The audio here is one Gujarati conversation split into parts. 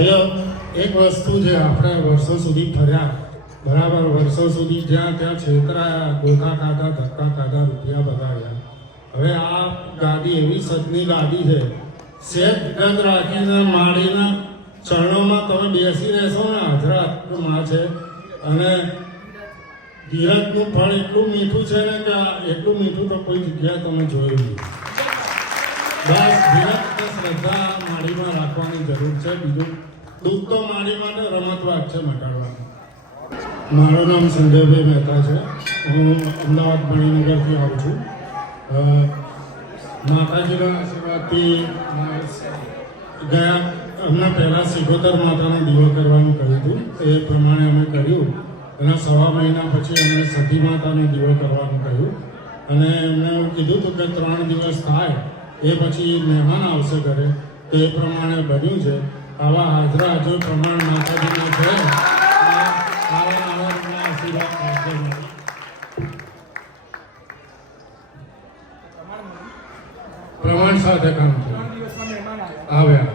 ભાઈઓ, એક વસ્તુ જે આપણે વર્ષો સુધી ફર્યા, બરાબર, વર્ષો સુધી જ્યાં ત્યાં છેતરાયા ગોખા ખાધા, ધક્કા ખાધા, રૂપિયા બગાડ્યા હવે આ ગાડી એવી સદની ગાડી છે. સેફ ગજ રાખીને માડીના ચરણોમાં તમે બેસી રહેશો ને હાજરા છે. અને ધીરજનું ફળ એટલું મીઠું છે ને કે એટલું મીઠું તો કોઈ જગ્યાએ તમે જોયું નહીં. બસ ધીરજ શ્રદ્ધા માળીમાં રાખવાની જરૂર છે. બીજું દુઃખ તો માળી માટે રમત વાત છે મટાડવાનું. મારું નામ સંજયભાઈ મહેતા છે. હું અમદાવાદ મણિનગરથી આવું છું. માતાજીના આશીર્વાદથી ગયા, અમને પહેલાં સિગોતર માતાનો દીવો કરવાનું કહ્યું હતું. એ પ્રમાણે અમે કર્યું. એના સવા મહિના પછી અમને સતી માતાનો દીવો કરવાનું કહ્યું. અને એમને કીધું હતું કે ત્રણ દિવસ થાય, એ પછી મહેમાન આવશે ઘરે. તો એ પ્રમાણે બન્યું છે. આવા હાજરા હજુ પ્રમાણ માતાજીના છે. આવા આવા આશીર્વાદ આપજો પ્રમાણ સાથે કામ આવ્યા.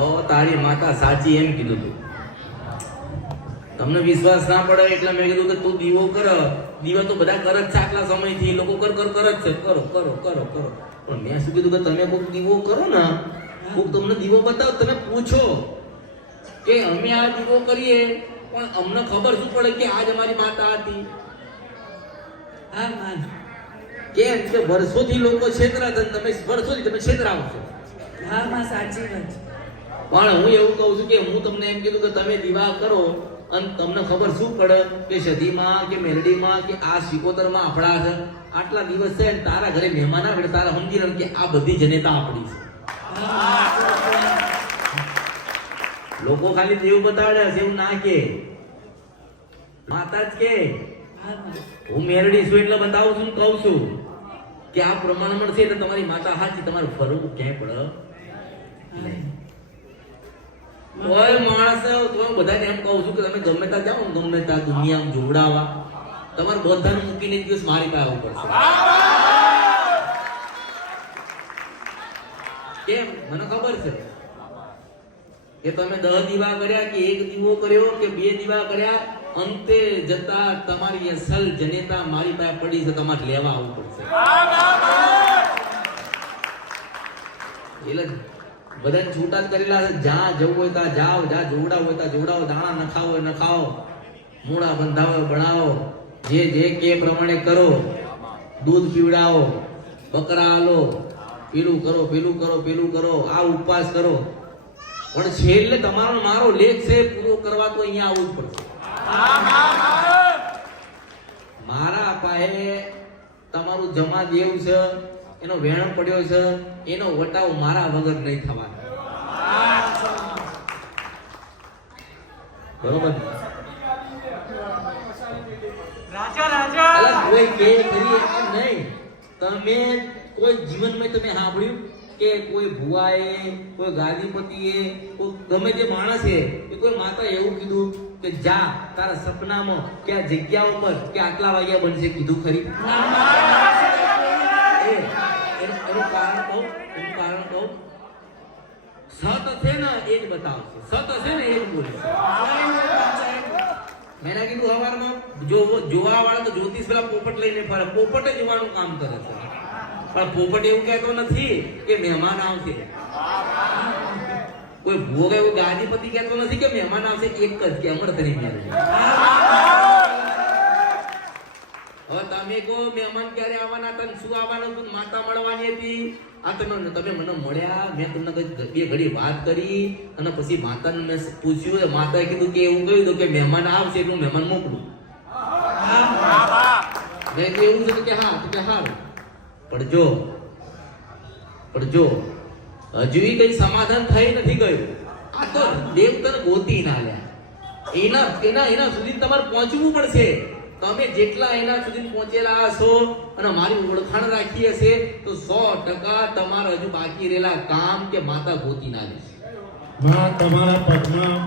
તો તારી માતા સાચી એમ કીધું તું. તમને વિશ્વાસ ના પડે એટલે મેં કીધું કે તું દીવો કર. દીવા તો બધા કર જ છે આટલા સમયથી. લોકો કર કર કર જ છે. કરો કરો કરો કરો. પણ મેં શું કીધું કે તમે કોઈક દીવો કરો ને કોઈક તમને દીવો બતાવો તમે પૂછો કે અમે આ દીવો કરીએ પણ અમને ખબર શું પડે કે આજ અમારી માતા હતી. હા માન કેમ કે વર્ષોથી લોકો છેતરા ને તમે વર્ષોથી તમે છેતરાવો છો. હા માં સાચી વાત છે. પણ હું એવું કહું છું કે હું તમને એમ કીધું કે તમે દીવા કરો અને તમને ખબર શું પડે? કે સદીમાં કે મેલડીમાં કે આ શિકોતરમાં આપણા છે. આટલા દિવસ છે તારા ઘરે મહેમાન આવે તારા સમજી રહ્યો કે આ બધી જનેતા આપણી છે. લોકો ખાલી દેવ બતાડે છે, એવું ના કે. માતા જ કે, હું મેરડી છું એટલે બતાવું છું કહું છું કે આ પ્રમાણમાં છે એટલે તમારી માતા હાચી, તમારું ફરવું ક્યાંય પડે. કોઈ માણસ, તો બધાને એમ કહું છું કે તમે ગમે ત્યાં જાઓ ગમે ત્યાં દુનિયામાં જોડાવા તમારે બંધન મૂકીને એક દિવસ મારી પાસે આવવું પડશે. કેમ? મને ખબર છે. કે તમે દહ દીવા કર્યા કે એક દીવો કર્યો કે બે દીવા કર્યા, અંતે જતા તમારી અસલ જનેતા મારી પાસે પડી છે, તમારે લેવા આવવું પડશે. એટલે બધાને છૂટા જ કરેલા જ્યાં જવું હોય ત્યાં જાઓ, જ્યાં જોવડાવ હોય ત્યાં જોવડાવો, દાણા નખાવો હોય નખાવો, મૂળા બંધાવો બનાવો, જે જે કે પ્રમાણે કરો, દૂધ પીવડાવો, બકરા આલો, પેલું કરો પેલું કરો પેલું કરો, આ ઉપવાસ કરો. પણ છેલ્લે તમારો મારો લેખ છે, પૂરો કરવા તો અહીંયા આવવું જ પડશે. મારા પાસે તમારું જમા દેવું છે એનો વેણ પડ્યો છે એનો વટાવ મારા વગર નહીં થવાનો બરોબર કોઈ કે એમ નહીં તમે કોઈ જીવનમાં તમે સાંભળ્યું કે કોઈ ભુવાએ કોઈ ગાદીપતિએ કોઈ ગમે તે માણસે કે કોઈ માતા એવું કીધું કે જા તારા સપનામાં કે આ જગ્યા ઉપર કે આટલા વાગ્યા બનશે કીધું ખરી એનું કારણ કહું, એનું કારણ કહું. સત હશે ને એ જ બતાવશે. સત હશે ને એ જ બોલશે મેં કીધું હવારમાં, જો જોવા વાળા તો જ્યોતિષ પેલા પોપટ લઈને ફરે. પોપટે જોવાનું કામ કરે છે. પણ પોપટ એવું કહેતો નથી કે મહેમાન આવશે. કોઈ ભોગ એવું ગાદીપતિ કહેતો નથી કે મહેમાન આવશે, એક જ કે અમરતરી મેળવી હવે તમે કહો, મહેમાન ક્યારે આવવાના? હતા શું આવવાનું? હતું માતા મળવાની હતી. આ તમે તમે મને મળ્યા. મેં તમને બે ઘડી વાત કરી અને પછી માતાને મેં પૂછ્યું માતાએ કીધું કે એવું કહ્યું કે મહેમાન આવશે એટલે મહેમાન મોકલું. મેં કીધું એવું છે કે હા, તો કે હા પણ જો પણ જો, હજુ કઈ સમાધાન થઈ નથી ગયું. આ તો દેવ તને ગોતી ના લ્યા. એના એના એના સુધી તમારે પહોંચવું પડશે. તમે જેટલા એના સુધી પહોંચેલા હશો અને મારી ઓળખાણ રાખી હશે તો સો ટકા તમારે હજુ બાકી રહેલા કામ કે માતા ગોતી ના લેશે માં તમારા પગમાં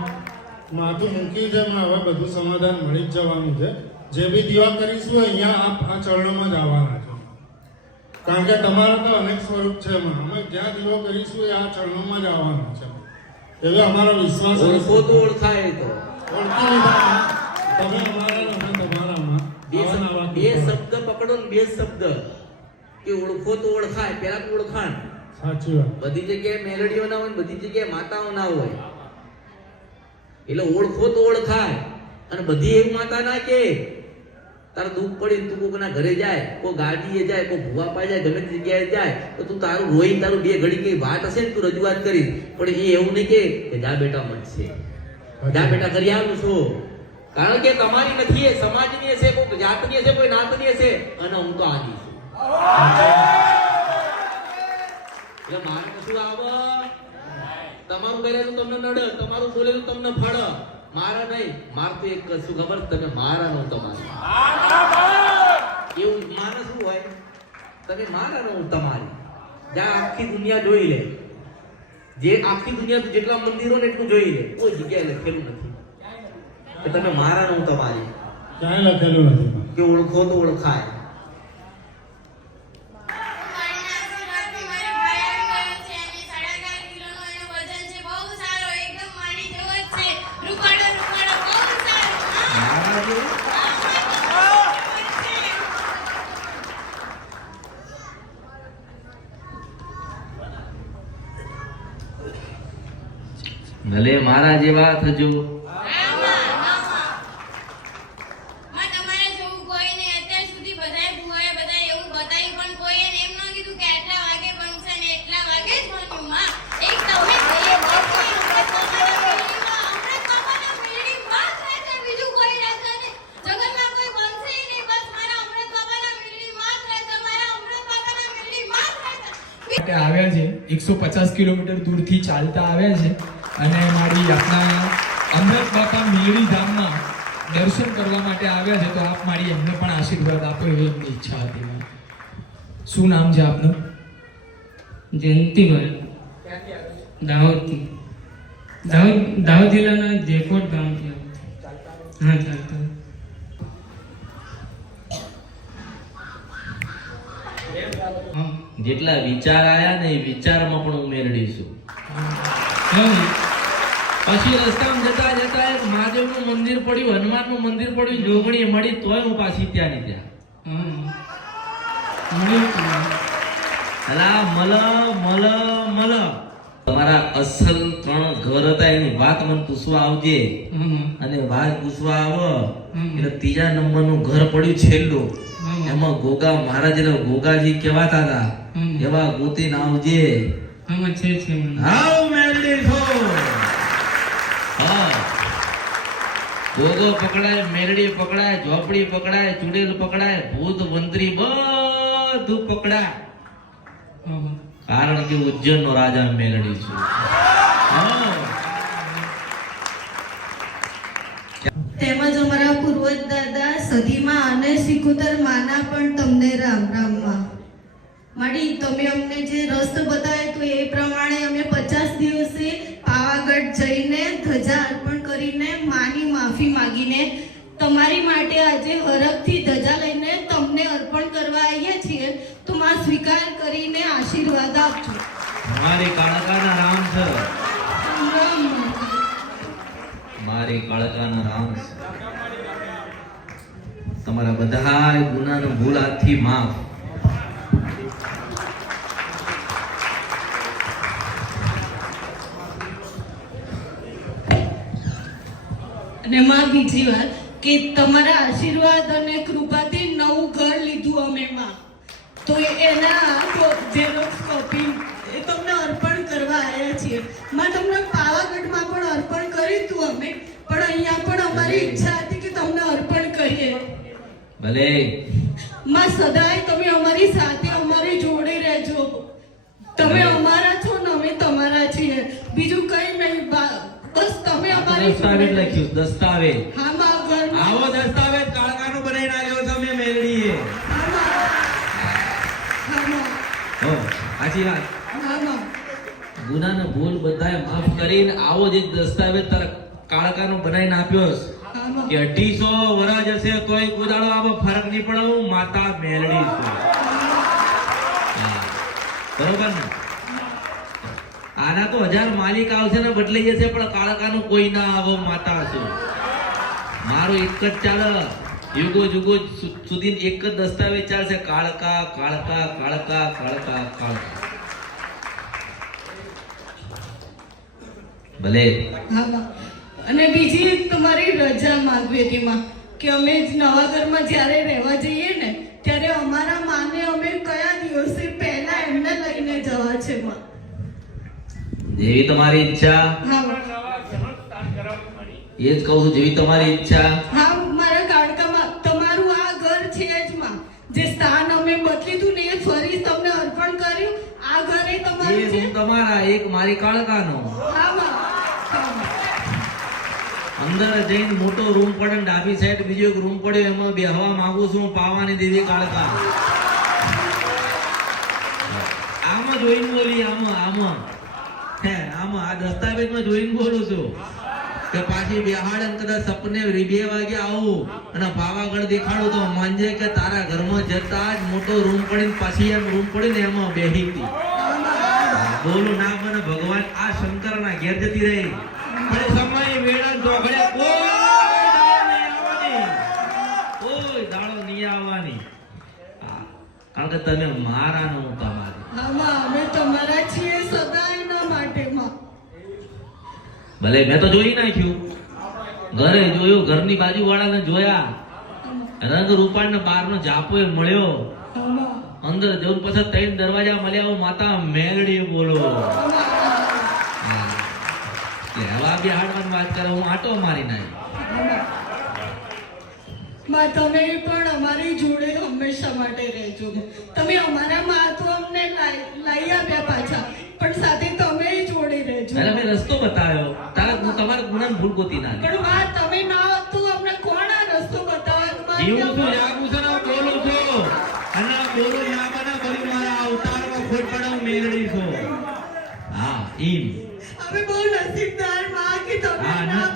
માથું મૂક્યું છે હવે બધું સમાધાન મળી જ જવાનું છે. જે બી દીવા કરીશું અહીંયા આ આ ચરણોમાં જ આવવાના છો. કારણ કે તમારા તો અનેક સ્વરૂપ છે મને અમે જ્યાં દીવો કરીશું એ આ ચરણોમાં જ આવવાનું છે. એટલે અમારો વિશ્વાસ ઓળખાય તો. ઓળખી તમે અમારા પકડો ને બે શબ્દ. કે ઓળખો તો ઓળખાય પેલા તો ઓળખાણ. સાચી વાત. બધી જગ્યાએ મેલડીઓ ના હોય બધી જગ્યાએ માતાઓ ના હોય. એટલે ઓળખો તો ઓળખાય. અને બધી એક માતા ના કે. તારે દુઃખ પડે તું કોકના ઘરે જાય કોઈ ગાડીએ જાય કોઈ ભૂવા પાઈ જાય ગમે તે જગ્યાએ જાય તો તું તારું રોઈ તારું બે ઘડી કઈ વાત હશે ને તું રજૂઆત કરીશ. પણ એ એવું નહીં કે જા બેટા મળશે. જા બેટા કરી આવું છું. કારણ કે તમારી નથી, એ સમાજની હશે કોઈ જાતની હશે, કોઈ નાતની હશે, અને હું તો આદિ છું. એટલે મારે કશું આવે. તમારું કરેલું તમને નડે, તમારું બોલેલું તમને ફળ મારા નહીં, માર તો એક કશું ખબર? તમે મારા નો તમારી. એવું મારે શું હોય? તમે મારા નો તમારી. જ્યાં આખી દુનિયા જોઈ લે. જે આખી દુનિયા જેટલા મંદિરો ને એટલું જોઈ લે. કોઈ જગ્યાએ લખેલું નથી. કે તમે મારા નો તમારી ક્યાંય લખેલું નથી. કે ઓળખો તો ઓળખાય. ભલે મારા જેવા થજો. એકસો પચાસ કિલોમીટર દૂરથી ચાલતા આવ્યા છે. અને મારી આપના અમૃત બાપા મેળી ધામમાં દર્શન કરવા માટે આવ્યા છે. તો આપ મારી એમને પણ આશીર્વાદ આપો એવી એમની ઈચ્છા હતી શું નામ છે આપનું? જયંતિભાઈ દાહોદથી. દાહોદ દાહોદ જિલ્લાના જેકોટ ગામથી. હા, ચાલતા. હા. જેટલા વિચાર આયા ને એ વિચારમાં પણ ઉમેરડીશું. પછી રસ્તામાં જતા જતા એક મહાદેવનું મંદિર પડ્યું હનુમાનનું મંદિર પડ્યું જોગણી મળી તોય હું પાછી ત્યાં ની ત્યાં મલ મલ મલ. તમારા અસલ ત્રણ ઘર હતા એની વાત મને પૂછવા આવજે. અને વાત પૂછવા આવો. એટલે ત્રીજા નંબરનું ઘર પડ્યું છેલ્લું. એમાં ગોગા મહારાજ એટલે ગોગાજી કહેવાતા હતા. એવા ગોતીને આવજે. હાઉ મેલડી ગોગો પકડાય મેરડી પકડાય ઝોપડી પકડાય ચુડેલ પકડાય ભૂત મંત્રી બધું પકડાય. કારણ કે ઉજ્જૈન નો રાજા મેલડી છું. તેમજ અમારા પૂર્વજ દાદા સદીમાં અને સિકુતર માના પણ તમને રામ રામમાં. માડી, તમે અમને જે રસ્તો બતાવ્યો તો એ પ્રમાણે અમે પચાસ દિવસે પાવાગઢ જઈને ધજા અર્પણ કરીને માની માફી માંગીને તમારી માટે આજે હરખથી કરીને આશીર્વાદ આપજો. મારી કાળકાના રામ છે. મારી કાળકાના રામ છે. તમારા બધા ગુનાનો ભૂલ આજથી માફ. અને માં બીજી વાત કે તમારા આશીર્વાદ અને કૃપાથી નવું ઘર લીધું અમે માં. તો એના ઝેરોક્સ કોપી તમને અર્પણ કરવા આવ્યા છીએ. માં તમને પાવાગઢમાં પણ અર્પણ કર્યું હતું અમે પણ અહીંયા પણ અમારી ઈચ્છા હતી કે તમને અર્પણ કરીએ. ભલે. માં સદાય તમે અમારી સાથે અમારી જોડે રહેજો. તમે અમારા છો ને અમે તમારા છીએ. બીજું કઈ નહીં બસ તમે અમારી દસ્તાવેજ લખ્યું દસ્તાવેજ. હા માં આવો દસ્તાવેજ. સાચી વાત ભૂલ બધાએ માફ કરીને આવો જ એક દસ્તાવેજ તારા કાળકાનો બનાવીને આપ્યો કે અઢીસો વરસ જશે તોય કુદાડો આવો ફરક નહીં પડે હું માતા મેલડી બરોબર ને? આના તો હજાર માલિક આવશે ને બદલી જશે, પણ કાળકાનું કોઈ ના આવો માતા છે. મારો એક જ ચાલે. યુગો યુગો સુધી એક જ દસ્તાવેજ ચાલશે. કાળકા કાળકા કાળકા કાળકા કાળકા. ભલે. અને બીજી તમારી રજા માંગવી હતી માં કે અમે જ નવાગરમાં જ્યારે રહેવા જઈએ ને ત્યારે અમારા માને અમે કયા દિવસે પહેલા એમને લઈને જવા છે માં? જેવી તમારી ઈચ્છા. એ જ કહું છું જેવી તમારી ઈચ્છા. હા મારા કાળકામાં તમારું આ ઘર છે જ માં. જે સ્થાન અમે બદલીધું ને એ ફરી તમને અર્પણ કર્યું. આ ઘરે એ તમારું છે? તમારા એક મારી કાળકાનો. હા. અંદર જઈને મોટો રૂમ પડે ડાબી સાઈડ બીજો એક રૂમ પડ્યો એમાં બેહવા માંગુ છું પાવાની દેવી કાળકા. આમાં જોઈને બોલી, આમાં આમાં. હે, આમાં આ દસ્તાવેજમાં જોઈને બોલું છું કે પાછી બેહાડે કદાચ સપને બે વાગે આવું અને પાવાગઢ દેખાડું તો માનજે કે તારા ઘરમાં જતા જ મોટો રૂમ પડીને પાછી એમ રૂમ પડીને એમાં બેહી બોલું, ના, મને ભગવાન આ શંકરના ઘેર જતી રહી પણ સમય વેળા ઢોકળે કોઈ દાડો નહીં આવવાની કોઈ દાડો નહીં આવવાની હા, કારણ કે તમે મારા નો તમારી. અમે તમારા છીએ સદાયના માટે માં ભલે મેં તો જોઈ નાખ્યું. ઘરે જોયું ઘરની બાજુ વાળાને જોયા. રંગ રૂપાણ ને બાર નો જાપો એ મળ્યો. અંદર જવું પછી ત્રણ દરવાજા મળ્યા માતા મેલડી બોલો. હા. બી બે હાડવાની વાત કરે હું આટો મારી નાખી. માં તમે પણ અમારી જોડે હંમેશા માટે રહેજો. તમે અમારા મહત્વ અમને લઈ આવ્યા પાછા પણ સાથે તમે જોડે રહેજો. અરે મેં રસ્તો બતાવ્યો. તારા હું તમારા ગુણાન ભૂલ ના પણ માં તમે ના હતું અમને કોણ આ રસ્તો બતાવવા જીવું છું જાગું છું ને અને બોલું યામાના કરી મારા અવતારમાં ખોટ પણ હું મેળવી છું. હા ઈમ. અમે બહુ નસીબદારમાં કે તમે ના